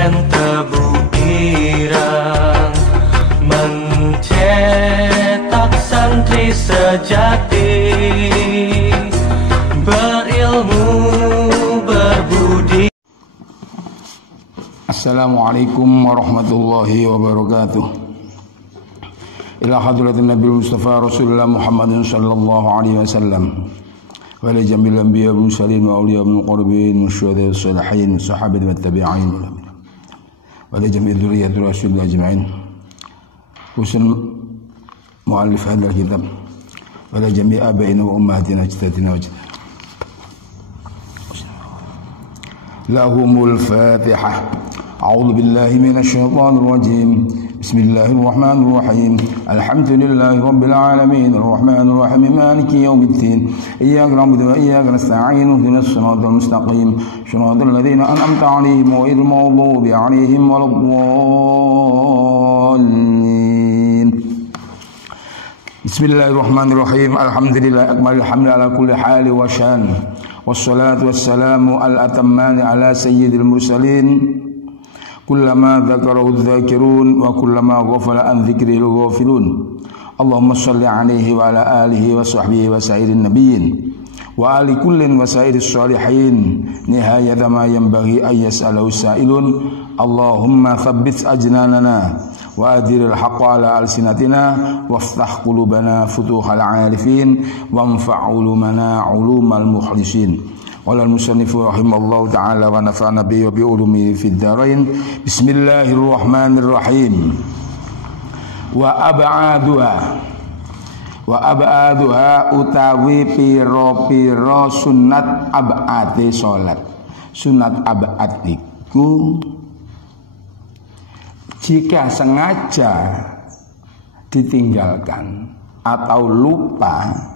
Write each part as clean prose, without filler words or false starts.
pesantren Tebu Irang mencetak santri sejati, berilmu berbudi. Assalamualaikum warahmatullahi wabarakatuh. Ila hadratin Nabi Mustafa Rasulullah Muhammadin sallallahu alaihi wasallam wa ila jamil anbiya wal mursalin wa awliya wal muqarrabin wa syuhada was salihin sahabat wa tabi'in wa ila jamil dzurriyyatir rasulillah ajma'in khususan muallif hadzal kitab wa ila jami' abaina wa ummahatina ajdatina wa lahumul fatihah. A'udzu billahi minasy syaithanir rajim. Bismillahirrahmanirrahim. Alhamdulillahi rabbil alamin arrahmanir rahim maliki yaumiddin. Iyyaka na'budu wa iyyaka nasta'in ihdinas siratal mustaqim siratal ladzina an'amta 'alaihim ghairil maghdubi 'alaihim waladdallin. Bismillahirrahmanirrahim. Alhamdulillah akmalul hamdi ala kulli hali wa shan. Wassalatu wassalamu al-atammani ala sayyidil mursalin. Kullama dzakarahu dzakirun wa kullama ghafala an dzikril ghafilun. Allahumma shalli alaihi wa ala alihi wa sahbihi wa sa'irin nabiyyin wa ali kullin wa sa'iris shalihin nihayata ma yanbaghi ay yas'alahu sa'ilun. Allahumma thabbit ajnanana wa adiril haqqa ala alsinatina waftah qulubana futuhal arifin wanfa' ulumana ulumal mukhlisin. Qala al-musannifu rahimallahu ta'ala wa nafa'ana bihi wa bi ulumihi fid dharain. Bismillahirrahmanirrahim. Wa ab'aduha utawi pira-pira sunat ab'ate salat. Sunat ab'at iku jika sengaja ditinggalkan atau lupa,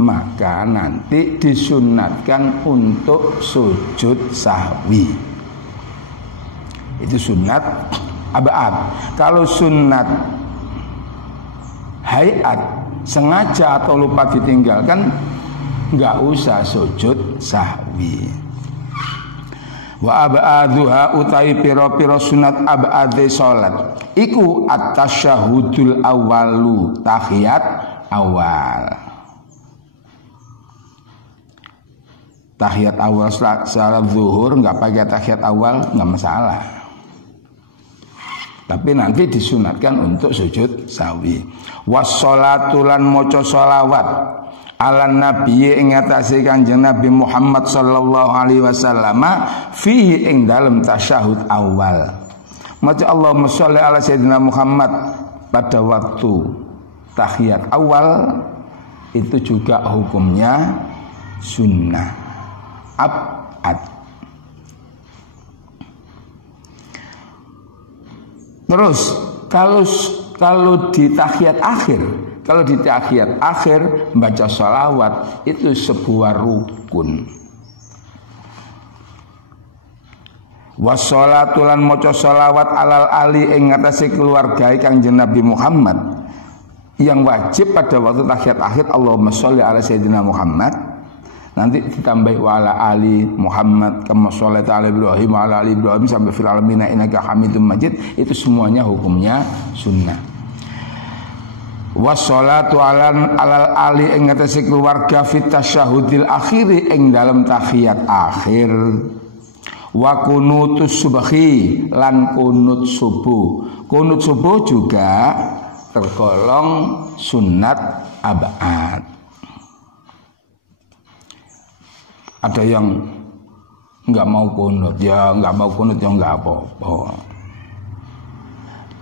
maka nanti disunatkan untuk sujud sahwi. Itu sunat ab'ad. Kalau sunat hayat, sengaja atau lupa ditinggalkan, enggak usah sujud sahwi. Wa ab'aduha utawi pira-pira sunat ab'ade salat iku at-tasyahudul awalu, tahiyat awal. Tahiyat awal salat zuhur enggak pakai tahiyat awal enggak masalah. Tapi nanti disunatkan untuk sujud sahwi. Wassalatu lan maca shalawat ala nabi ing atase Kanjeng Nabi Muhammad sallallahu alaihi wasallam fihi ing dalem tasyahud awal. Maca Allahumma sholli ala sayyidina Muhammad pada waktu tahiyat awal itu juga hukumnya sunnah ab'ad. Terus kalau di tahiyat akhir, membaca sholawat itu sebuah rukun. Wassalatu lan maca sholawat alal ali ing ngatasi keluarga Kanjeng Nabi Muhammad yang wajib pada waktu tahiyat akhir Allahumma sholli ala sayyidina Muhammad. Nanti ditambah wa ala ali Muhammad kama shallaita ala Ibrahim wa ala ali Ibrahim sampai fil alamin innaka Hamidum Majid. Itu semuanya hukumnya sunnah. Wassalatu alal ali ing ngatasi keluarga fit tasyahudil akhiri ing dalam tahiyat akhir. Wa kunutus subhi lan kunut subuh. Kunut subuh juga tergolong sunat ab'ad. Ada yang enggak mau kunut, ya enggak apa-apa.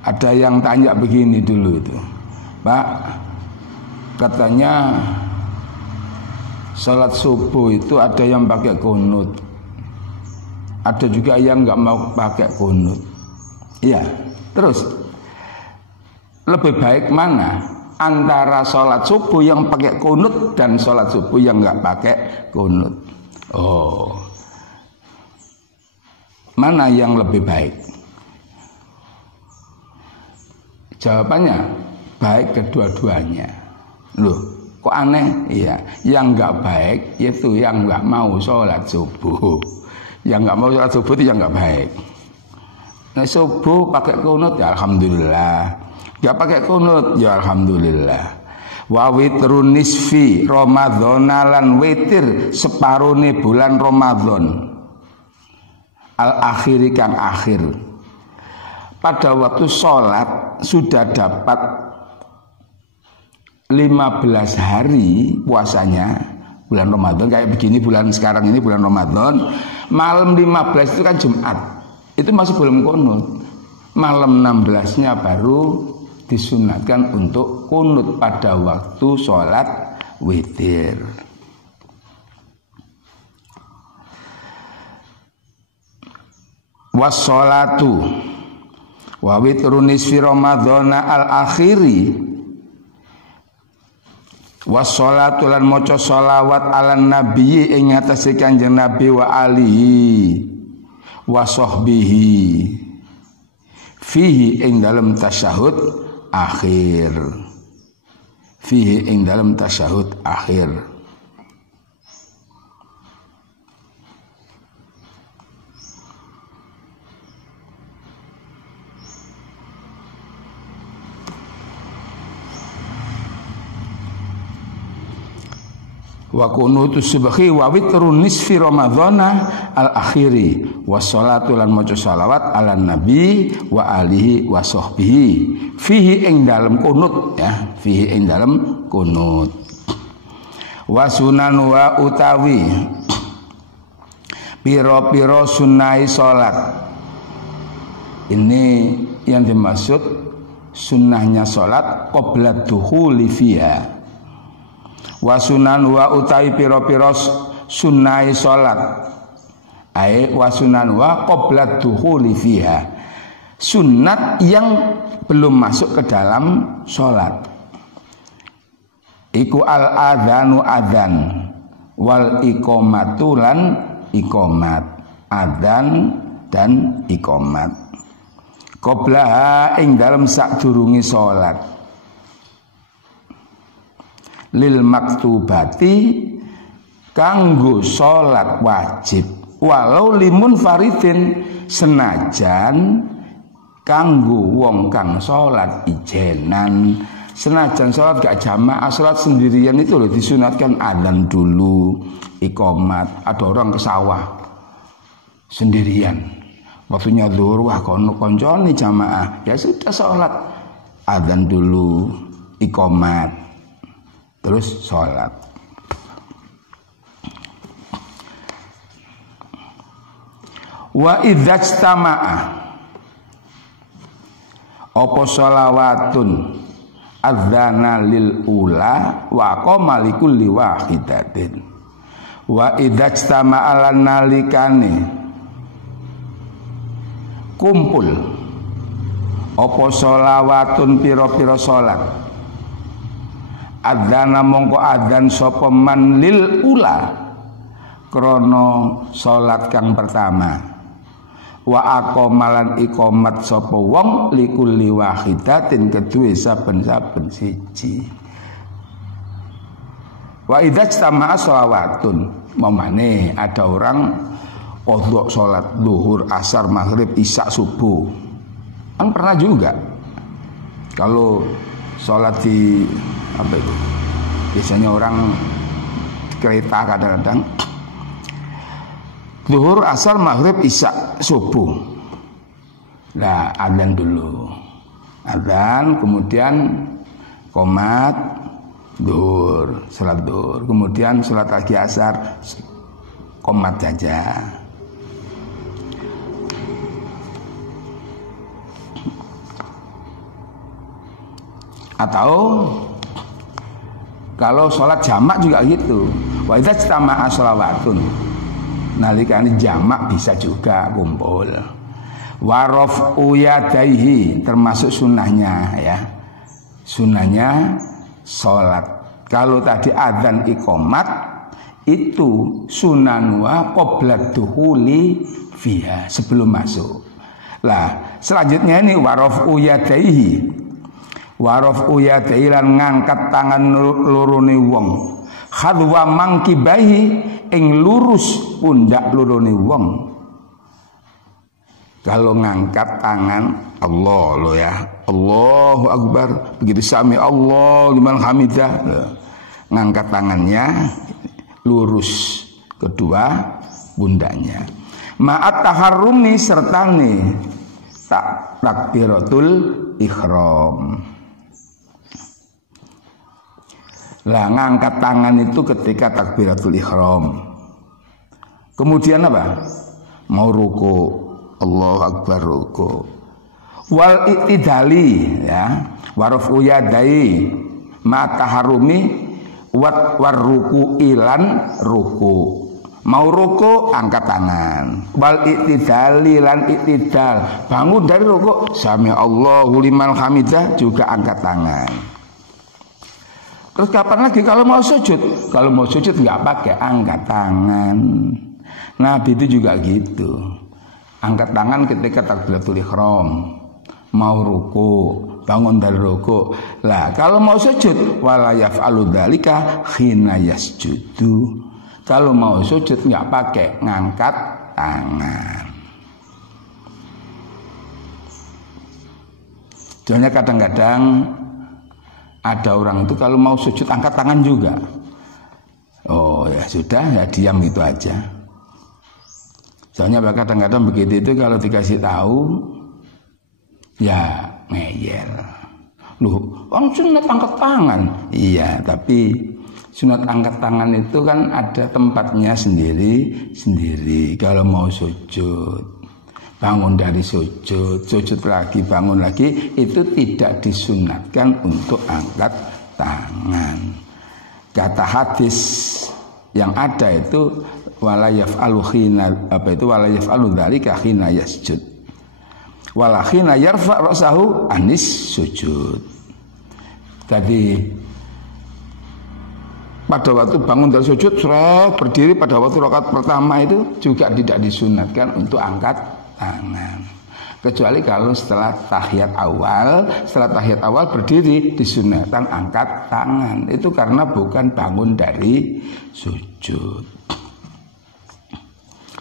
Ada yang tanya begini dulu itu, Pak, katanya salat subuh itu ada yang pakai kunut, ada juga yang enggak mau pakai kunut. Iya, terus lebih baik mana antara salat subuh yang pakai kunut dan salat subuh yang enggak pakai kunut? Oh, mana yang lebih baik? Jawabannya baik kedua-duanya. Loh, kok aneh? Iya, yang enggak baik itu yang enggak mau sholat subuh. Yang enggak mau sholat subuh itu yang enggak baik. Nah subuh pakai kunut ya alhamdulillah. Enggak pakai kunut ya alhamdulillah. Wa witrun nisfi Ramadan lan witir separone bulan Ramadan. Al akhiri kang akhir. Pada waktu sholat sudah dapat 15 hari puasanya bulan Ramadan, kayak begini bulan sekarang ini bulan Ramadan, malam 15 itu kan Jumat, itu masih belum kunut. Malam 16-nya baru disunatkan untuk kunut pada waktu sholat witir. Wassolatu wa witrun nisfi Ramadhana al-akhiri wassolatu lan maca sholawat ala nabi ing atase Kanjeng Nabi wa alihi wa sahbihi fihi ing dalam tasyahud akhir, fihi ing dalam tasyahud akhir. Wa kunutus subhi wa witrun nisfi Ramadhana al akhiri wassalatu lan maca shalawat ala nabi wa alihi wa sahbihi fihi ing dalem kunut ya, fihi ing dalem kunut. Wa sunan wa utawi pira-pira sunai salat. Ini yang dimaksud sunnahnya salat qabla dukhuli fiha. Wa sunan wa utai piro-piro sunai salat ai wa sunan wa qabla dukhuli fiha, sunat yang belum masuk ke dalam salat iku al adzanu adzan wal iqamatu lan iqamat, adzan dan iqamat qablaha ing dalem sadurunge salat lil maktubati kanggo salat wajib walau limun faridin senajan kanggo wong kang salat ijenan, senajan salat gak jamaah salat sendirian itu loh disunatkan adzan dulu iqamat. Ada orang ke sawah sendirian waktunya zuhur, wah kono koncone jamaah, ya sudah salat adzan dulu iqamat terus sholat. Wa idzajtama'a apa sholawatun adzana lil ula wa qama likulli wahidatin. Wa idzajtama'a lan nalikane kumpul apa sholawatun pira-pira sholat adzana mongko adzan sapa man lil ula krana salat kang pertama wa aqamalan iqamat sapa wong likulli wahidatin kedue saben-saben siji. Wa idzajtama'a sholawatun mamane ada orang qodho salat zuhur, asar, maghrib, isya, subuh. Kan pernah juga kalau salat di apa itu biasanya orang kereta kadang-kadang zuhur, asar, maghrib, isya, subuh. Nah adzan dulu, adzan kemudian qomat zuhur, salat zuhur, kemudian salat lagi asar, qomat saja. Atau kalau sholat jamak juga gitu. Wa idza istama'a sholawatun, nalikane jamak bisa juga kumpul. Wa raf'u yadaihi termasuk sunnahnya ya. Sunnahnya sholat. Kalau tadi adzan iqamat itu sunan wa qabla dukhuli fiha, sebelum masuk. Lah selanjutnya ini wa raf'u yadaihi, waraf uyadai lan ngangkat tangan lorone wong khadwa mangkibahi ing lurus pundak lorone wong Kalau ngangkat tangan Allah lo ya, Allahu Akbar, begitu sami Allah liman hamidah, ngangkat tangannya lurus kedua pundaknya. Ma'at taharrumi serta nih takbiratul ihram. Lah ngangkat tangan itu ketika takbiratul ihram. Kemudian apa? Mau ruku, Allahu Akbar ruku. Wal iktidali ya, warufu yadai ma taharrumi war ruku ilan ruku. Mau ruku angkat tangan. Wal iktidali lan iktidal, bangun dari ruku sami Allahu liman hamidah juga angkat tangan. Terus kapan lagi kalau mau sujud? Kalau mau sujud nggak pakai angkat tangan. Nabi itu juga gitu. Angkat tangan ketika takbiratul ihram. Mau ruku, bangun dari ruku. Lah kalau mau sujud wala yaf'alu dzalika hina yasjudu. Kalau mau sujud nggak pakai ngangkat tangan. Soalnya kadang-kadang ada orang itu kalau mau sujud angkat tangan juga. Oh ya sudah, ya diam gitu aja. Soalnya kadang-kadang begitu itu kalau dikasih tahu ya ngeyel. Loh, orang sunat angkat tangan. Iya, tapi sunat angkat tangan itu kan ada tempatnya sendiri-sendiri. Kalau mau sujud, bangun dari sujud, sujud lagi, bangun lagi, itu tidak disunatkan untuk angkat tangan. Kata hadis yang ada itu wala yaf'alu khina, apa itu wala yaf'alu dzalika khina yasjud. Wala khina yarfa' ra'sahu anis sujud. Jadi pada waktu bangun dari sujud, berdiri pada waktu rakaat pertama itu juga tidak disunatkan untuk angkat tangan. Kecuali kalau setelah tahiyat awal berdiri disunatkan angkat tangan. Itu karena bukan bangun dari sujud.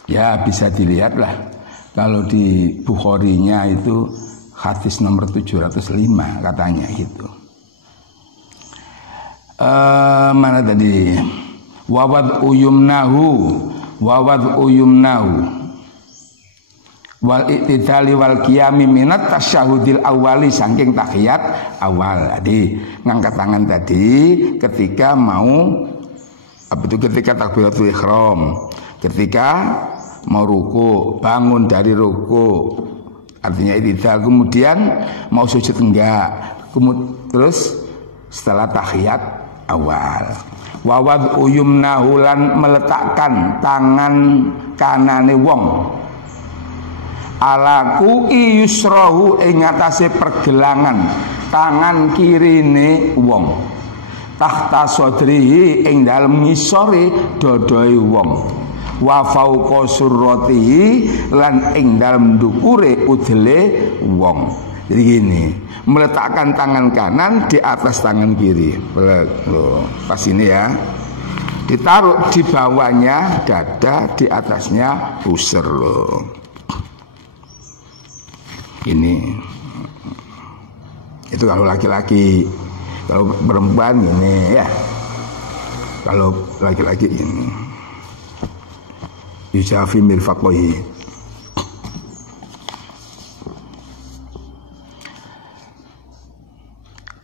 Ya bisa dilihatlah kalau di Bukhari-nya itu hadis nomor 705 katanya itu. Mana tadi? Wawad uyumnahu wal iktidali wal qiyami minat tasyahudil awali, saking tahiyat awal. Jadi ngangkat tangan tadi ketika mau apa itu, ketika takbiratul ihram, ketika mau ruku, bangun dari ruku, artinya iktidal, kemudian mau sujud enggak, terus setelah tahiyat awal. Wawad uyumnahu lan meletakkan tangan kanane wong ala ku'i yusrahu ing atase pergelangan tangan kirine wong tahta sodrihi ing dalem ngisore dodoe wong wa fauqa surratihi lan ing dalem ndukure udele wong. Jadi gini, meletakkan tangan kanan di atas tangan kiri. Loh, pas ini ya. Ditaruh di bawahnya dada, di atasnya pusar loh. Ini. Itu kalau laki-laki. Kalau perempuan ini ya. Kalau laki-laki ini. Yusafi mirfaqohi.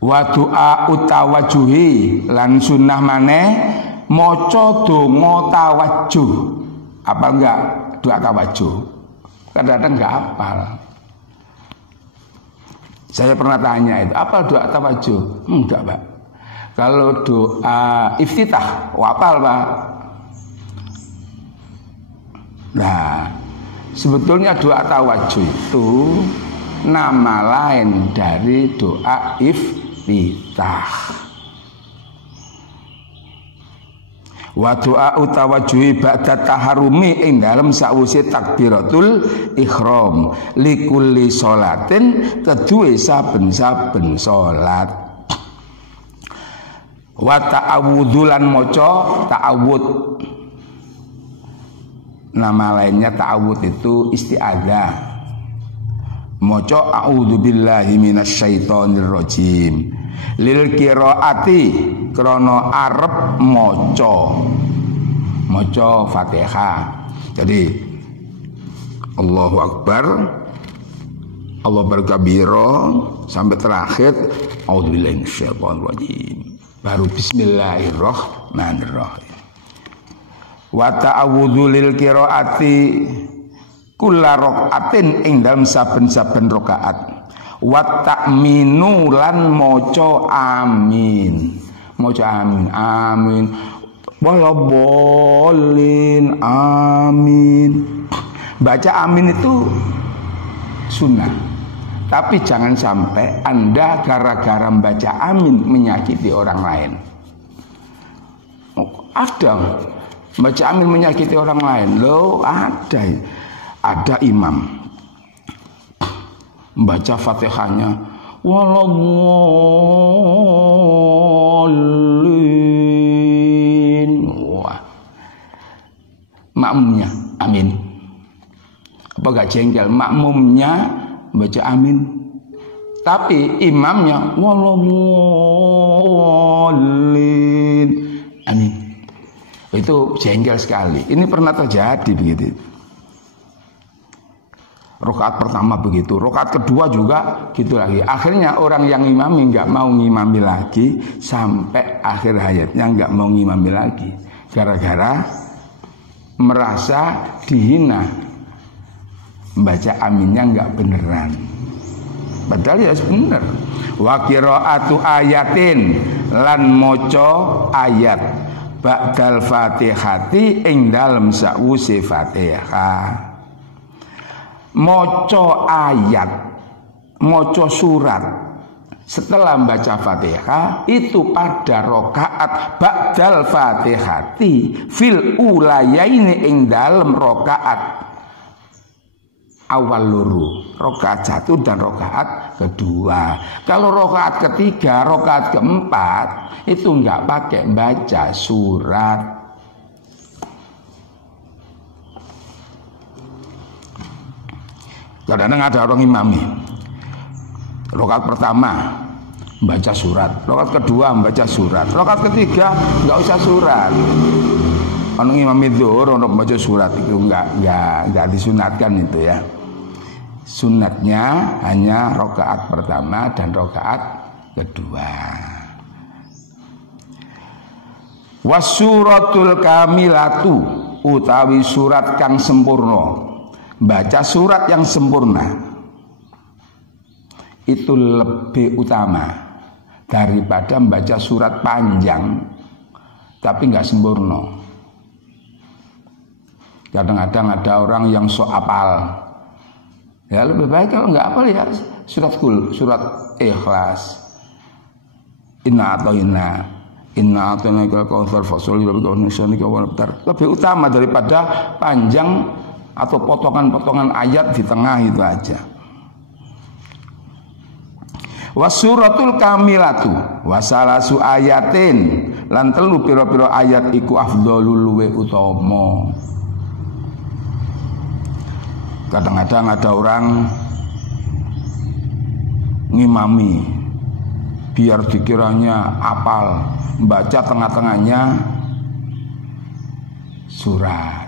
Wa du'a utawajuhi lan sunnah maneh maca donga tawajuh. Apa enggak doa tawajuh? Kadang-kadang enggak hafal. Saya pernah tanya itu, apa doa tawajuh? Enggak, Pak. Kalau doa iftitah, hafal, Pak. Nah, sebetulnya doa tawajuh itu nama lain dari doa iftitah. Wa doa utawajuhi ba'da taharumi ing dalem sawise takbiratul ihram likulli sholatin kedue saben-saben salat. Wa ta'awudzulan maca ta'awud. Nama lainnya ta'awud itu isti'adzah. maca a'udzubillahi minasyaitonirrajim. Lil qiraati krana arep maca Fatihah. Jadi Allahu Akbar, Allah berkabiro sampai terakhir a'udzubillahi minasyaitonirrajim. Baru bismillahirrahmanirrahim. Wa ta'awudzu lil qiraati kulla rakaatin ing dalem saben-saben rakaat. Wa ta'minu lan maca amin. Maca amin. Amin. Wala bolin amin. Baca amin itu sunnah. Tapi jangan sampai Anda gara-gara membaca amin menyakiti orang lain. Ada baca amin menyakiti orang lain. Loh, ada imam membaca Fatihahnya waladzallin. Wah. Makmumnya amin. Apa gak jengkel? Makmumnya baca amin, tapi imamnya waladzallin amin. Itu jengkel sekali. Ini pernah terjadi begitu. Rakaat pertama begitu, rakaat kedua juga gitu lagi. Akhirnya orang yang ngimami nggak mau ngimami lagi sampai akhir hayatnya, nggak mau ngimami lagi gara-gara merasa dihina, baca aminnya nggak beneran. Padahal ya bener. Wa qiraatu ayatin lan maca ayat ba'dal Fatihati ing dalem sakwuse Fatihah. Maca ayat, maca surat setelah membaca Fatihah itu pada rakaat ba'dal Fatihati fil ulayaini ing dalem rakaat awal loro, rakaat 1 dan rakaat kedua. Kalau rakaat ketiga, rakaat keempat itu enggak pakai baca surat. Kadang-kadang ada orang imami, rakaat pertama baca surat, rakaat kedua baca surat, rakaat ketiga enggak usah surat. Orang imami zuhur untuk baca surat itu enggak disunatkan itu ya. Sunatnya hanya rakaat pertama dan rakaat kedua. Wasuratul kamilatu utawi surat kang sempurna. Baca surat yang sempurna itu lebih utama daripada membaca surat panjang tapi nggak sempurna. Kadang-kadang ada orang yang sok apal. Ya lebih baik kalau nggak apal ya surat Ikhlas, Inna atoina kal kautsar fasholli rabbika wanhar. Lebih utama daripada panjang atau potongan-potongan ayat di tengah itu aja. Wasuratul kamilatu wasalasu ayatin lan telu pira-pira ayat iku afdhalul luwe utama. Kadang-kadang ada orang ngimami biar dikiranya apal, baca tengah-tengahnya surat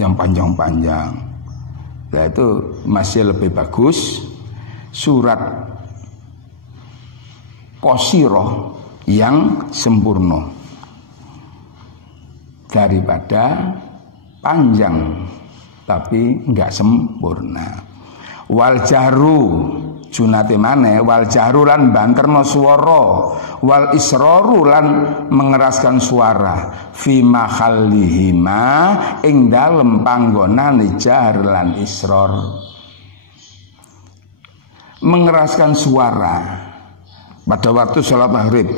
yang panjang-panjang. Nah itu masih lebih bagus surat qasirah yang sempurna daripada panjang tapi enggak sempurna. Wal jahru junate maneh wal jahru lan banterno swara wal israru lan mengeraskan suara fi mahallihima ing dalem panggonane jahr lan israr. Mengeraskan suara pada waktu sholat maghrib,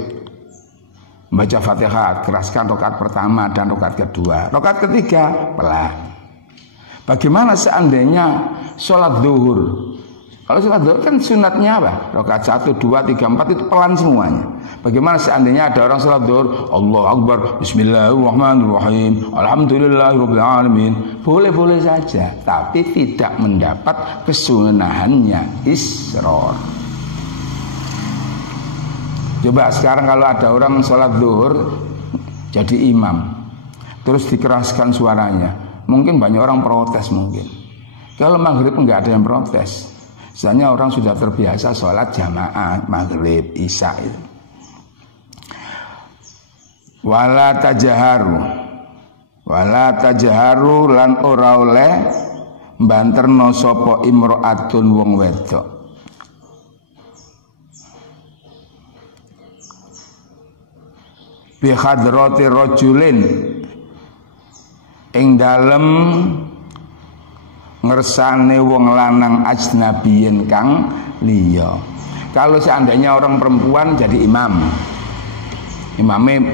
baca Fatihah keraskan rakaat pertama dan rakaat kedua, rakaat ketiga pelan. Bagaimana seandainya sholat zuhur Kalau sholat zuhur kan sunatnya apa? Rakaat 1, 2, 3, 4 itu pelan semuanya. Bagaimana seandainya ada orang sholat zuhur, Allahu Akbar, Bismillahirrahmanirrahim, Alhamdulillahirabbil alamin, boleh-boleh saja, tapi tidak mendapat kesunahannya israr. Coba sekarang kalau ada orang sholat zuhur jadi imam, terus dikeraskan suaranya, mungkin banyak orang protes mungkin. Kalau maghrib enggak ada yang protes. Misalnya orang sudah terbiasa sholat jamaah maghrib, isya itu. Wala tajaharu lan ora oleh banterno sapa imro'atun wong wedok. Bi hadrati rajulin ing dalem ngersane wong lanang ajnabiyin kang liya. Kalau seandainya orang perempuan jadi imam, imamnya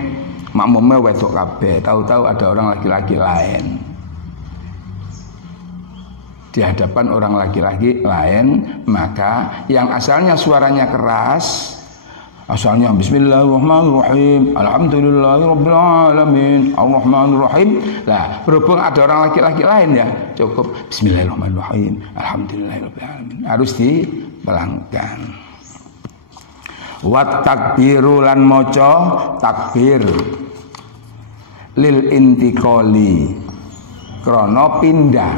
makmumnya wedok kabeh, tahu-tahu ada orang laki-laki lain di hadapan orang laki-laki lain, maka yang asalnya suaranya keras, asalnya Bismillahirrahmanirrahim, Alhamdulillahirabbil alamin, Arrahmanirrahim. Lah, berhubung ada orang laki-laki lain ya, cukup Bismillahirrahmanirrahim, Alhamdulillahirabbil alamin. Harus dipelangkan. Wat takbiru lan maca takbir lil intiqali krana pindah.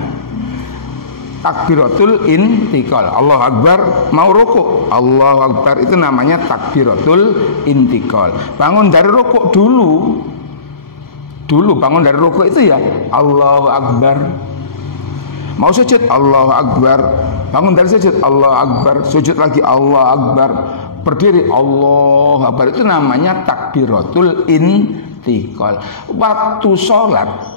Takbiratul intiqal. Allahu Akbar mau rukuk. Allahu Akbar itu namanya takbiratul intiqal. Bangun dari rukuk dulu. Dulu bangun dari rukuk itu ya Allahu Akbar. Mau sujud Allahu Akbar. Bangun dari sujud Allahu Akbar. Sujud lagi Allahu Akbar. Berdiri Allahu Akbar. Itu namanya takbiratul intiqal. Waktu sholat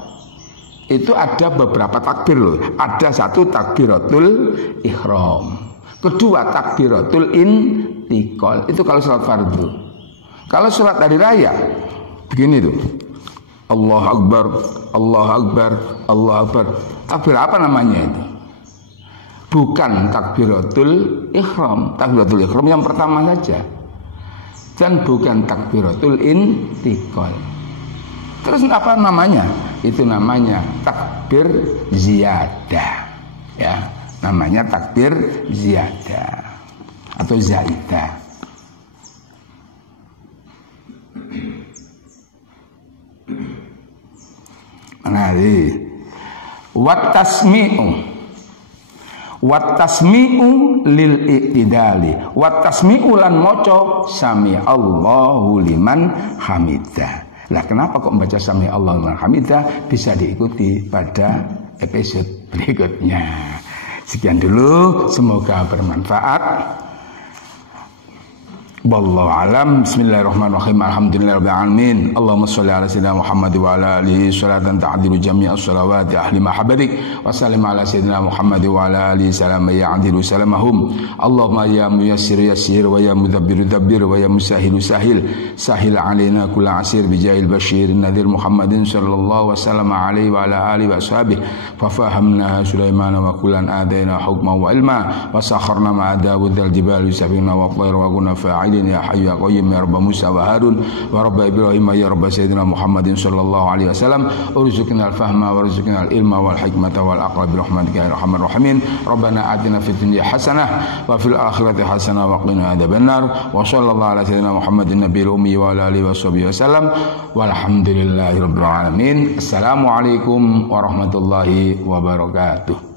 itu ada beberapa takbir loh. Ada satu takbiratul ihram, kedua takbiratul intiqal. Itu kalau sholat fardu. Kalau sholat hari raya begini tuh, Allahu Akbar, Allahu Akbar, Allahu Akbar. Takbir apa namanya itu? Bukan takbiratul ihram. Takbiratul ihram yang pertama saja, dan bukan takbiratul intiqal. Terus apa namanya? Itu namanya takbir ziyadah. Ya, namanya takbir ziyadah atau zaidah. Menari wat tasmi'u lil iktidali wat tasmi'u lan maca sami Allahu liman hamidah. Lah kenapa kok membaca sami Allahu liman hamidah? Bisa diikuti pada episode berikutnya. Sekian dulu, semoga bermanfaat. Wallahu alam. Bismillahirrahmanirrahim. Alhamdulillahirabbil alamin. Allahumma shalli ala sayyidina Muhammad wa ala alihi salatan ta'dilu jami'as salawati ahli mahabbatik wa sallim ala sayyidina Muhammad wa ala alihi salam ya'dilu salamahum. Allahumma ya muyassir yassir wa ya mudabbir dabbir wa ya musahhil sahil sahil alaina kull asir bi jahil bashir nadhir Muhammadin sallallahu wasallam alaihi wa ala alihi wa ashabihi fa fahamna Sulaiman wa kullan adaina hukma wa ilma wa sakharna ma Dawud al jibal yusabina wa tayr wa kunna ya hayyu ya qayyum ya rabb Musa wa Harun wa rabb Ibrahim ya rabb sayyidina Muhammadin sallallahu alaihi wasallam urzuqna al-fahma warzuqna al-ilma wal hikmata wal aqla bi rahmatika ya arhamar rahimin. Rabbana atina fid dunya hasanah wa fil akhirati hasanah wa qina adzabannar wa sallallahu ala sayyidina Muhammadin nabiyil ummi wa ala alihi washabihi wasallam walhamdulillahi rabbil alamin. Assalamualaikum warahmatullahi wabarakatuh.